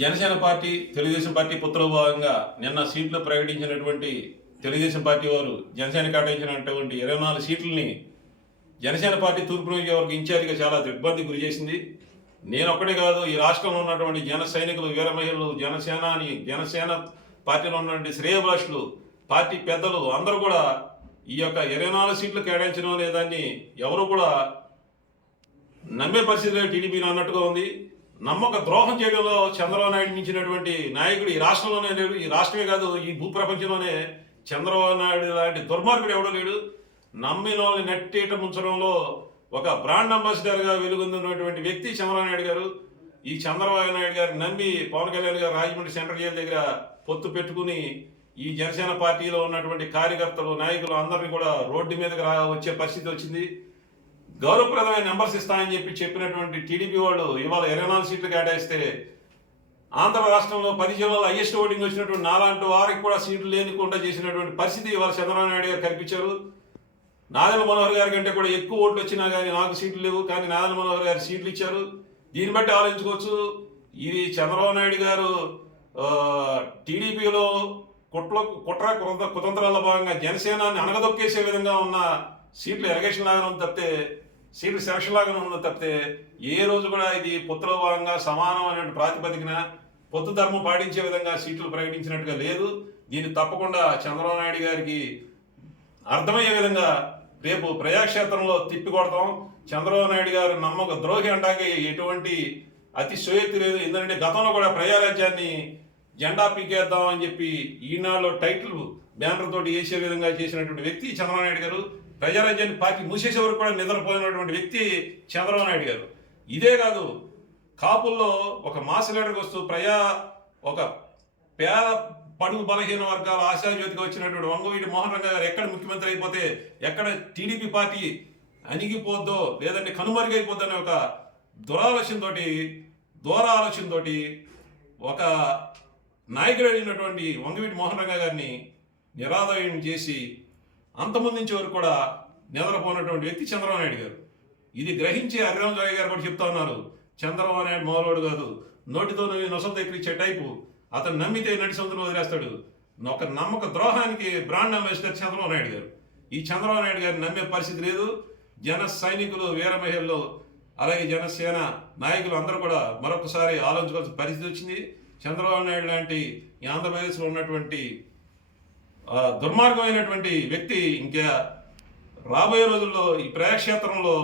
Janasena party Telugu Desam party పొత్తులో భాగంగా నిన్న సీట్లు ప్రకటించినటువంటి తెలుగుదేశం పార్టీ వారు జనసేన కేటాయించినటువంటి 24 సీట్లని జనసేన పార్టీ తూర్పు నియోజకవర్గ ఇన్ఛార్జిగా చాలా దిగ్బంధికి గురి చేసింది. నేను ఒక్కడే కాదు, ఈ రాష్ట్రంలో ఉన్నటువంటి జన సైనికులు, వీర మహిళలు, జనసేన పార్టీలో ఉన్నటువంటి శ్రేయోభిలాషులు, పార్టీ పెద్దలు అందరూ కూడా ఈ యొక్క 24 సీట్లు కేటాయించడం అనే దాన్ని ఎవరు కూడా నమ్మే పరిస్థితిలో టీడీపీలో అన్నట్టుగా ఉంది. నమ్మక ద్రోహం చేయడంలో చంద్రబాబు నాయుడు మించినటువంటి నాయకుడు ఈ రాష్ట్రంలోనే లేడు. ఈ రాష్ట్రమే కాదు, ఈ భూప్రపంచంలోనే చంద్రబాబు నాయుడు లాంటి దుర్మార్గుడు ఎవడో లేడు. నమ్మిన వాళ్ళని నెట్టేట ముంచడంలో ఒక బ్రాండ్ అంబాసిడర్గా వెలుగొందినటువంటి వ్యక్తి చంద్రబాబు నాయుడు గారు. ఈ చంద్రబాబు నాయుడు గారు నమ్మి పవన్ కళ్యాణ్ గారు రాజమండ్రి సెంట్రల్ జైలు దగ్గర పొత్తు పెట్టుకుని ఈ జనసేన పార్టీలో ఉన్నటువంటి కార్యకర్తలు, నాయకులు అందరినీ కూడా రోడ్డు మీదకి వచ్చే పరిస్థితి వచ్చింది. గౌరవప్రదమైన నెంబర్స్ ఇస్తామని చెప్పినటువంటి టీడీపీ వాళ్ళు ఇవాళ 24 సీట్లు కేటాయిస్తే ఆంధ్ర రాష్ట్రంలో 10 జిల్లాలో హైయెస్ట్ ఓటింగ్ వచ్చినటువంటి నాలాంటి వారికి కూడా సీట్లు లేనికుండా చేసినటువంటి పరిస్థితి ఇవాళ చంద్రబాబు నాయుడు గారు కల్పించారు. నాదెళ్ల మనోహర్ గారి కంటే కూడా ఎక్కువ ఓట్లు వచ్చినా కానీ నాకు సీట్లు లేవు, కానీ నాదెళ్ల మనోహర్ గారు సీట్లు ఇచ్చారు. దీన్ని బట్టి ఆలోచించుకోవచ్చు, ఇది చంద్రబాబు నాయుడు గారు టీడీపీలో కుతంత్రాల భాగంగా జనసేనాన్ని అణగదొక్కేసే విధంగా ఉన్న సీట్లు ఎలగేషన్ లాగానే ఉంది తప్పితే, సీట్లు సెలక్షన్ లాగానే ఉంది తప్పితే, ఏ రోజు కూడా ఇది పొత్తులో భాగంగా సమానమైన ప్రాతిపదికన పొత్తు ధర్మం పాటించే విధంగా సీట్లు ప్రకటించినట్టుగా లేదు. దీన్ని తప్పకుండా చంద్రబాబు నాయుడు గారికి అర్థమయ్యే విధంగా రేపు ప్రజాక్షేత్రంలో తిప్పికొడతాం. చంద్రబాబు నాయుడు గారు నమ్మక ద్రోహి అంటాకే ఎటువంటి అతిశయోక్తి లేదు. ఎందుకంటే గతంలో కూడా ప్రజారాజ్యాన్ని జెండా పీకేద్దాం అని చెప్పి ఈనాడులో టైటిల్ బ్యానర్ తోటి వేసే విధంగా చేసినటువంటి వ్యక్తి చంద్రబాబు నాయుడు గారు. ప్రజారాజ్యాన్ని పార్టీ మూసేసే వరకు కూడా నిద్రపోయినటువంటి వ్యక్తి చంద్రబాబు నాయుడు గారు. ఇదే కాదు, కాపుల్లో ఒక మాస్ లీడర్కి వస్తూ ఒక పేద పడుగు బలహీన వర్గాల ఆశాజ్యోతిగా వచ్చినటువంటి వంగవీటి మోహన్ రంగ గారు ఎక్కడ ముఖ్యమంత్రి అయిపోతే ఎక్కడ టీడీపీ పార్టీ అణిగిపోద్దో లేదంటే కనుమరుగైపోద్దో అనే ఒక ఆలోచనతో ఒక నాయకుడు అయినటువంటి వంగవీటి మోహన్ రంగ గారిని నిరాదయం చేసి అంతమంది నుంచి వరకు కూడా నిద్రపోయినటువంటి వ్యక్తి చంద్రబాబు నాయుడు గారు. ఇది గ్రహించి హరిరామ్ జోగి గారు కూడా చెప్తా ఉన్నారు, చంద్రబాబు నాయుడు మామూలుడు కాదు, నోటితో నువ్వు నొసలు తెప్పించే టైపు, అతను నమ్మితే నడి సముద్రంలో వదిలేస్తాడు. ఒక నమ్మక ద్రోహానికి బ్రాండ్ అంబాసిడర్ చంద్రబాబు నాయుడు గారు. ఈ చంద్రబాబు నాయుడు గారిని నమ్మే పరిస్థితి లేదు. జన సైనికులు, వీర మహిళలు, అలాగే జనసేన నాయకులు అందరూ కూడా మరొకసారి ఆలోచించుకోవాల్సిన పరిస్థితి వచ్చింది. చంద్రబాబు నాయుడు లాంటి ఈ ఆంధ్రప్రదేశ్లో ఉన్నటువంటి దుర్మార్గమైనటువంటి వ్యక్తి ఇంకా రాబోయే రోజుల్లో ఈ ప్రజాక్షేత్రంలో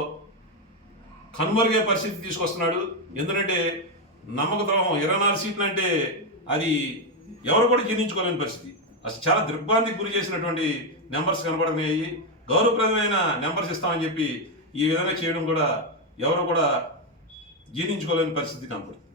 కనుమరుగే పరిస్థితి తీసుకొస్తున్నాడు. ఎందుకంటే నమ్మక ద్రోహం 24 సీట్లు అంటే అది ఎవరు కూడా జీర్ణించుకోలేని పరిస్థితి. అసలు చాలా దిగ్భ్రాంతికి గురి చేసినటువంటి నెంబర్స్ కనపడుతున్నాయి. గౌరవప్రదమైన నెంబర్స్ ఇస్తామని చెప్పి ఈ విధంగా చేయడం కూడా ఎవరు కూడా జీర్ణించుకోలేని పరిస్థితి కనపడుతుంది.